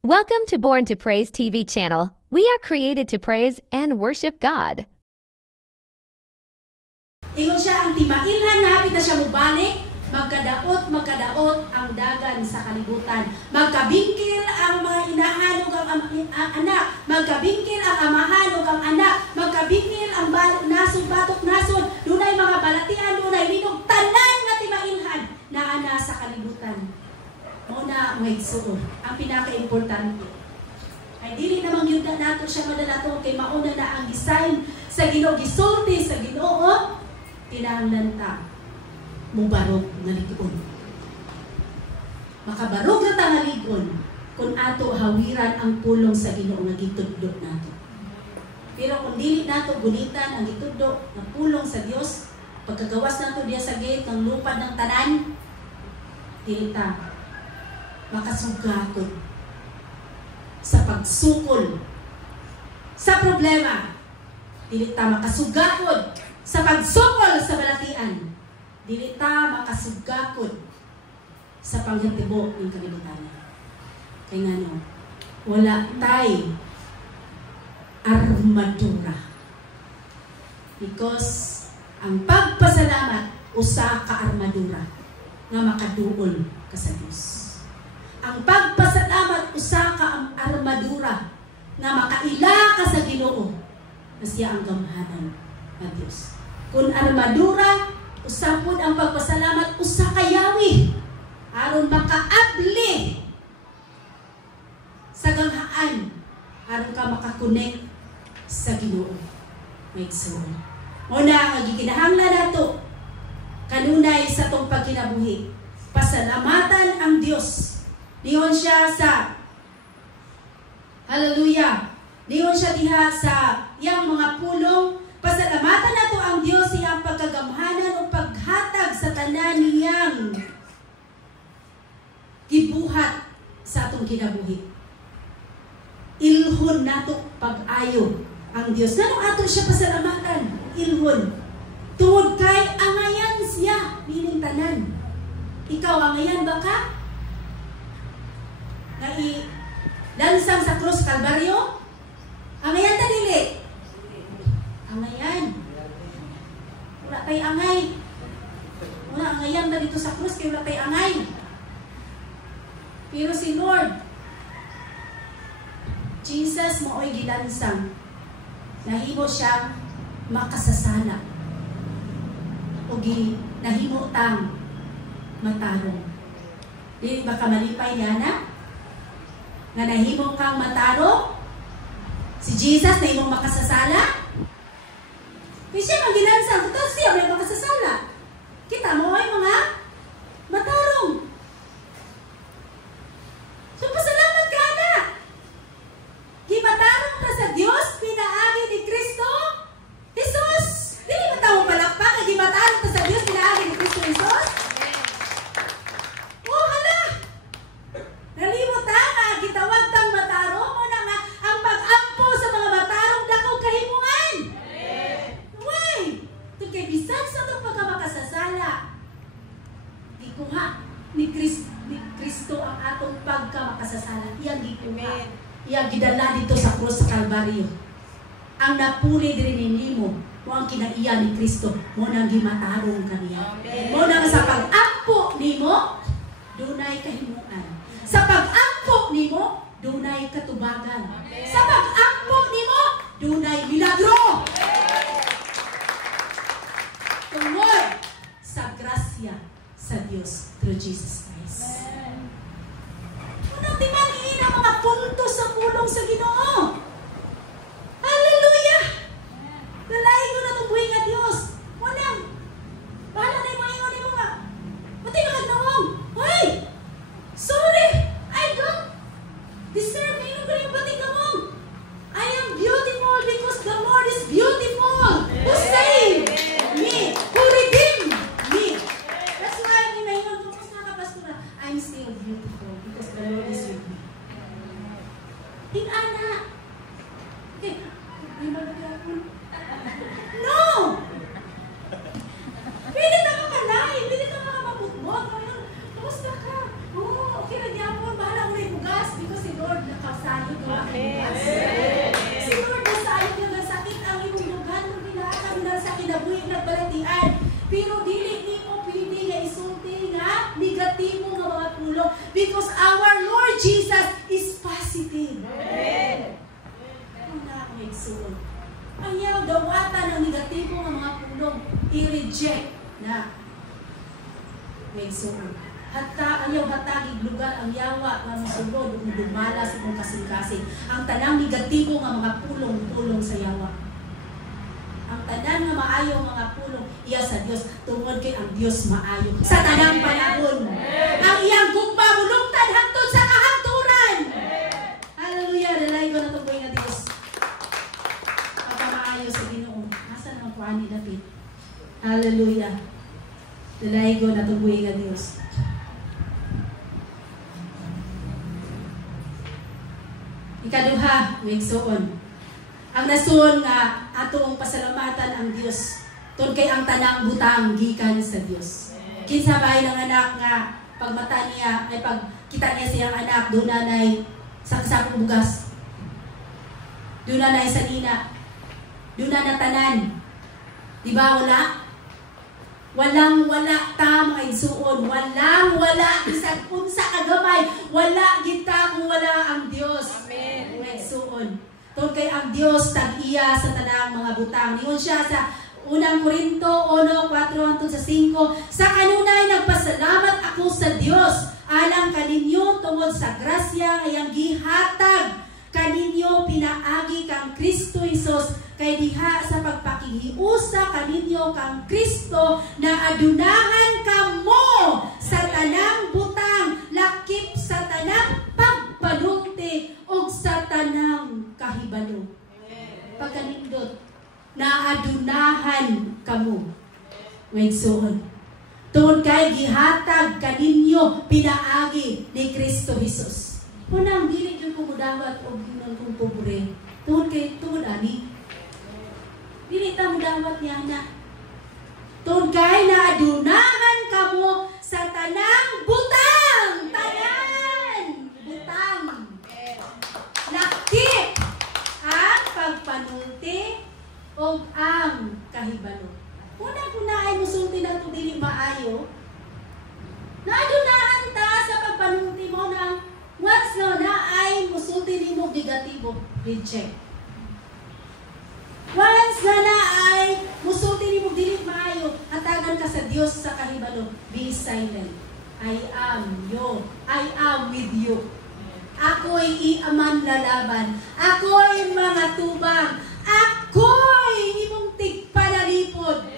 Welcome to Born to Praise TV channel. We are created to praise and worship God. Ingon siya ang timailhan na hapit na siya mubalik, magkadaot ang dagan sa kalibutan. Magkabingkil ang mga inahan ug ang anak, magkabingkil ang amahan ug ang anak, magkabingkil ang nasod batok nasod, dunay mga balatian, dunay linog, tanan nga timailhan na ana sa kalibutan. Muna ang igsuon, ang pinaka-importante. Ay dili namang yun na nato siya madalato kay mauna na ang design sa Ginoo, gisulti sa Ginoo, tinahanglan ta mubarog nga ligon. Makabarog na ta nga ligon kung ato hawiran ang pulong sa Ginoo nga gitudlo nato. Pero kung dili nato gunitan ang gitudlo nga pulong sa Dios, pagkagawas nato diya sa gate ng lupad ng tanan, dili ta makasugakod sa pagsukol sa problema. Dili ta makasugakod sa pagsukol sa balatian. Dili ta makasugakod sa panghitabo ng kalibutan. Kaya nga no, wala tay armadura. Because ang pagpasalamat usa ka armadura nga makaduol ka sa Dios. Ang pagpasalamat usa ka armadura nga makaila ka sa Ginoo na siya ang gamhanan ng Dios. Kung armadura usa pud ang pagpasalamat usa ka yawi aron makaabli sa gamhaan aron ka makakonek sa Ginoo. May igsoon. Una ang gikinahanglan nato kanunay sa tong pagkinabuhi. Pasalamatan ang Dios. Niyon siya sa hallelujah. Niyon siya diha sa iyang mga pulong. Pasalamatan nato ang Dios sa iyang pagkagamhanan o paghatag sa tanan niyang gibuhat sa atong kinabuhi. Ilhon nato pag-ayo ang Dios. Ngano ato siya pasalamatan? Ilhon. Tungod kay angayan siya bining tanan. Ikaw angayan ba ka? Na lansang sa krus Kalbaryo? Angayan ta dili? Angayan. Wala tay angay. Wala angayan ta dito sa krus kay wala tay angay. Pero si Lord Jesus mooy gilansang. Nahimo siya makasasala. O nahimo tang matarong. Dili ba ka malipay yana? Nga nahimong kang mataro, si Jesus nahimong makasasala, kaya siya maginansang, totoo siya may makasasala. Kita mo ay mga matarong. So pasalamat ka na. Gimatarong ka sa Diyos, pinaagi ni Kristo, Jesus. Dili ba tayo palakpak, gimatarong ka sa Diyos, pinaagi ni Kristo, Jesus? Nalimot nga, gitawag kang matarong mo na nga ang pag-ampo sa mga matarong dako kahimungan. Why? Ito kay bisan sa itong pagkamakasasala. Di ko nga, ni Kristo ang atong pagkamakasasala. Iyang gikuha. Iyang gidala dito sa krus sa Kalbaryo. Ang napuli din ninyo mo ang kinaiya ni Kristo. Mo nang gimatarong kaniya. Mo nang sa pag-ampo nimo, dunay kahimungan. Sa pag-ampo nimo, dunay katubagan. Amen. Sa pag-ampo nimo, dunay milagro. Tungod sa grasya sa Dios through Jesus Christ. Unang timangin ang mga punto sa pulong sa Ginoo. Hallelujah! Nalain ko na itong buhay nga Diyos. Unang, bahala na yung mga ingon mo nga. Pati nakagnaong. Hoy! Sorry! I don't deserve it. I am beautiful because the Lord is beautiful. Who saved me? Who redeemed me? That's why I'm inayon ko sa kapastura. I'm still beautiful because the Lord is with me. Tingana, Si Lord nasayod nga nasakit ang imong lugar ng pinaka sa kinabuhi nagbalatian. Pero dili nimo pwede nga isulti nga negatibo nga mga pulong because our Lord Jesus is positive. Amen. Una ako igsuon. Ayaw dawatan ng negatibo nga mga pulong i-reject na. Igsuon. Hatta ayaw hatagig lugar ang yawa nga mosulod ug dumala sa imong kasing-kasing. Ang tanang negatibo nga mga pulong sa yawa. Ang tanan nga maayo mga pulong iya sa Dios tungod kay ang Dios maayo sa tanang panahon. Ang iyang gugma mulungtad hangtod sa kahangturan. Hallelujah, dalay ko na tuboy nga Dios. Maayo sa Ginoo. Asa naman ko ani David? Hallelujah. Dalay ko na tuboy nga Dios. Ikaduha, wigsoon. Ang nasun nga atong pasalamatan ang Dios. Tun kay ang tanang butang gikan sa Dios. Kinsa bay ng anak nga pagmata niya ay pag kita niya siyang anak do nanay saksakong bugas. Do nanay sanina. Do na tanan. Di ba wala? Walang-wala ta mga igsuon. Walang-wala bisag unsa kagamay. Wala kita kung wala ang Dios. Amen. Mga igsuon. Tungkol kay ang Dios tag-iya sa tanang mga butang. Niyon siya sa unang Korinto 1:4-5. Sa kanunay nagpasalamat ako sa Dios alang kaninyo tungod sa grasya ngayang gihatag kaninyo pinaagi kang Kristo Jesus kay diha sa pagpakihiusa kaninyo kang Kristo na adunahan kamo sa tanang butang lakip sa tanang pagpanulti ug sa tanang kahibalo. Pagkanindot na adunahan kamo. Ngayon tungod kay gihatag kaninyo pinaagi ni Kristo Jesus. Unang dili jud ko mudawat og ginang kong pobre. Tungod kay tungod ani. Dili ta mudawat niya na. Tungod kay naadunahan kamo sa tanang butang. Tanan butang. Lakip ang pagpanulti o ang kahibalo. Una ay musulti na ito dili maayo. Naadunahan ta sa pagpanulti mo ng once na ay musulti ni mo negatibo, reject. Once na ay musulti ni mo dili maayo, hatagan ka sa Dios sa kahibalo, be silent. I am with you. Ako'y iaman lalaban. Ako'y mga tubang. Ako'y imong tigpanalipod.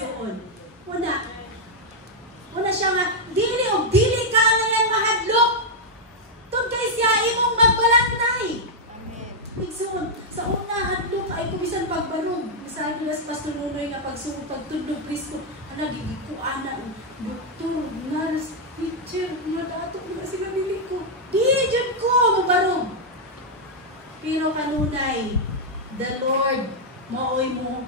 Soon. Una siya nga, dili ka ngayon mahadlok. Tun kay siya imong magbalantay. Igsoon, sa una hadlok ay kumisan pagbarog. Sabi nas Pastor Nunoy nga pagsugod pagtudlog Kristo, ana gigikuana doktor, nurse, teacher, mga dato nga sila dili ko. Di jud ko mabarog. Pero kanunay, the Lord maoy mo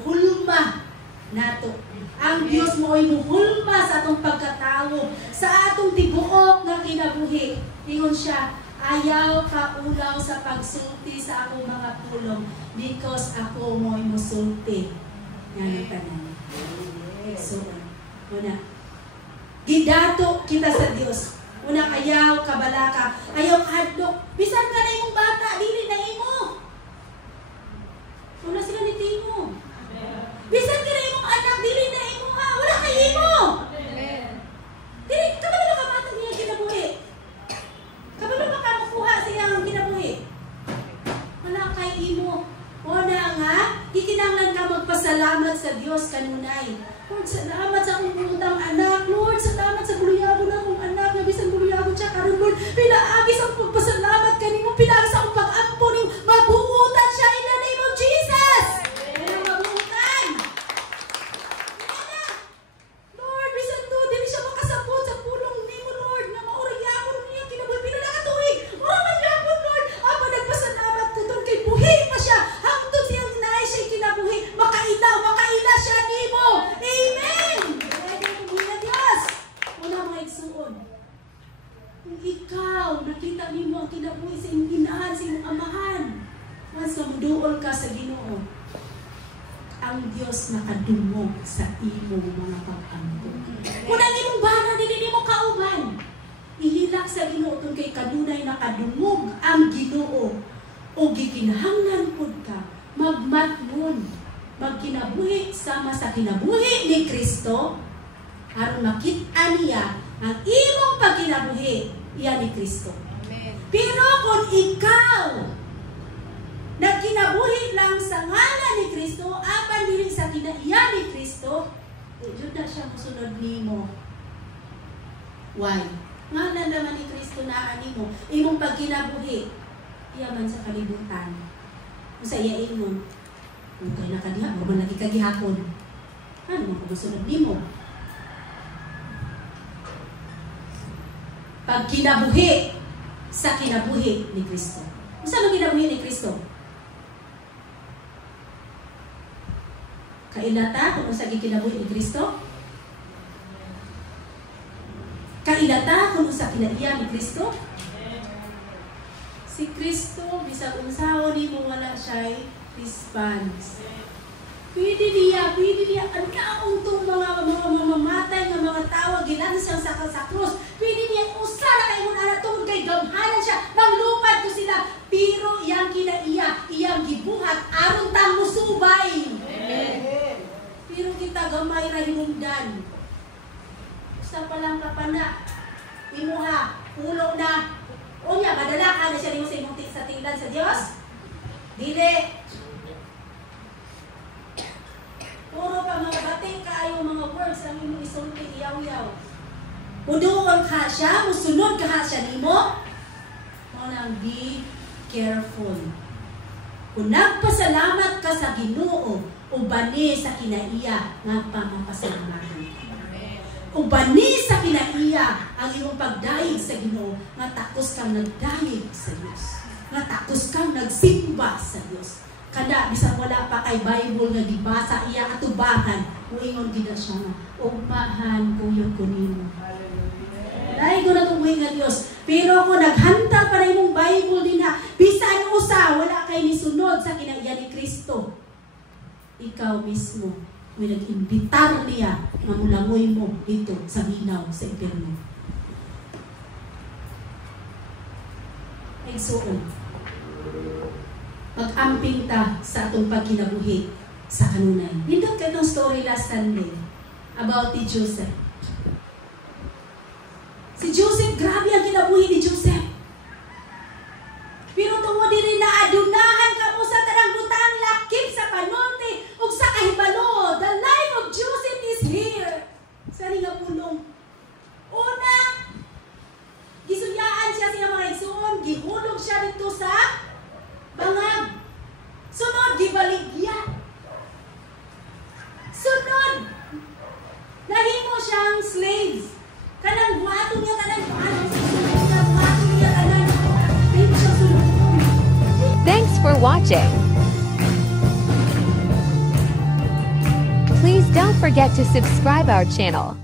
hulma nato. Ang Dios maoy mo hulma sa atong pagkatawo, sa atong tibuok nga kinabuhi. Ingon siya, ayaw ka ulaw sa pagsulti sa akong mga pulong because ako mo'y musulti. Nga tanan. So, una, gidato kita sa Dios. Una, ayaw kabalaka, ayaw kahadlok. Bisan ka na imong bata, dili na imo. Una sila ni Timo. Bisan ka na imong anak, dili na imo ha. Wala kay imo. Dili, kabalo ka matang niya kinabuhi. Kabalo ka makuha siya ang kinabuhi. Wala kay imo. Una nga, ikinanglan ka magpasalamat sa Dios kanunay. Lord, salamat sa akong pulutang anak. Lord, salamat sa buluyabo na akong anak. Nabisan buluyabo siya karon Lord. Pinaagi sa akong pagpasalamat kanimo. Pinaagi sa akong pag-ampo niyo. Mabuutan siya in the name of Jesus. Mabuutan. Lord, bisan to, dili siya makasabot sa pulong nimo Lord. Na mauragyapon niya kinabuhi. Pinagatuig. Uraman yapon Lord. Apa nagpasalamat ko doon kay buhi pa siya. Hangtod siyang naay siya kinabuhi. Makaila siya nimo. Amen. ikaw, nakita nimo ang kinabuhi sa imong inahan, sa imong amahan. Once na muduol ka sa Ginoo, ang Dios nakadungog sa imong mga pag-ampo. Kung ang imong bana, dili nimo kauban. Ihilak sa Ginoo tungod kay kanunay nakadungog ang Ginoo. O gikinahanglan pud ka, magmatngon, magkinabuhi sama sa kinabuhi ni Kristo, aron makita niya ang imong pagkinabuhi, iya ni Kristo. Amen. Pero kung ikaw nagkinabuhi lang sa ngalan ni Kristo, apan dili sa kinaiya ni Kristo, jud na siya mosunod nimo. Why? Ngalan naman ni Kristo naa nimo, imong pagkinabuhi, iya man sa kalibutan. Kung sa iya ingon, kung kayo nakadiha, mo man lagi kagihapon. Ano mo kung mosunod nimo? Pagkinabuhi sa kinabuhi ni Kristo. Unsa man kinabuhi ni Kristo? Kailata kung sa kinabuhi ni Kristo? Kailata kung sa kinaiya ni Kristo? Si Kristo, bisag unsaon nimo wala siya'y response. Pwede niya, ang naong itong mga mamamatay ng mga tao, gilansang sa krus. Pwede niya, usa na kayo na tungod kay gamhanan siya, manglupad ko sila. Pero iyang kinaiya, iyang gibuhat, aron tang musubay. Amen. Pero kita gamay ra hinungdan. Usa pa lang kapana, imuha, ulo na. Unya, madala ka na siya nimo sa imong sa tinglan sa Dios? Dili. Puro pa mga bating kaayo mga words ang imong isulti iyaw-yaw. Muduol ka siya, musunod ka siya nimo. Mo nang be careful. Kung nagpasalamat ka sa Ginoo, ubani sa kinaiya nga pamapasalamatan. Ubani sa kinaiya ang iyong pagdayeg sa Ginoo, nga takos kang nagdayeg sa Dios. Nga takos kang nagsimba sa Dios. Kada bisan wala pa kay Bible nga gibasa iya atubahan, moingon gid siya nga, "Umpahan kuyo ko nimo." Dai ko na tumuhi nga Dios. Pero ako naghanta para imong Bible din ha. Bisan usa wala kay nisunod sa kinaiya ni Kristo. Ikaw mismo may nag-imbitar niya nga mulangoy mo dito sa minaw sa impyerno. Igsuon. Mag-amping ta sa atong pagkinabuhi sa kanunay. Nindot ka itong story last Sunday about ni Joseph. Si Joseph, grabe ang kinabuhi ni Joseph. Pero tungod diri na adunahan ka mo sa tanang butang lakip sa panulti ug sa kahibalo. The life of Joseph is here. Sa nga pulong. Una, gisulyaan siya sa mga igsoon, gihulog siya dito sa bangag. Sunod, gibaligya. Sunod, nahimo siyang slaves. Kanang buhato niya, kanang buhato niya, nahimo siya sunod. Thanks for watching. Please don't forget to subscribe our channel.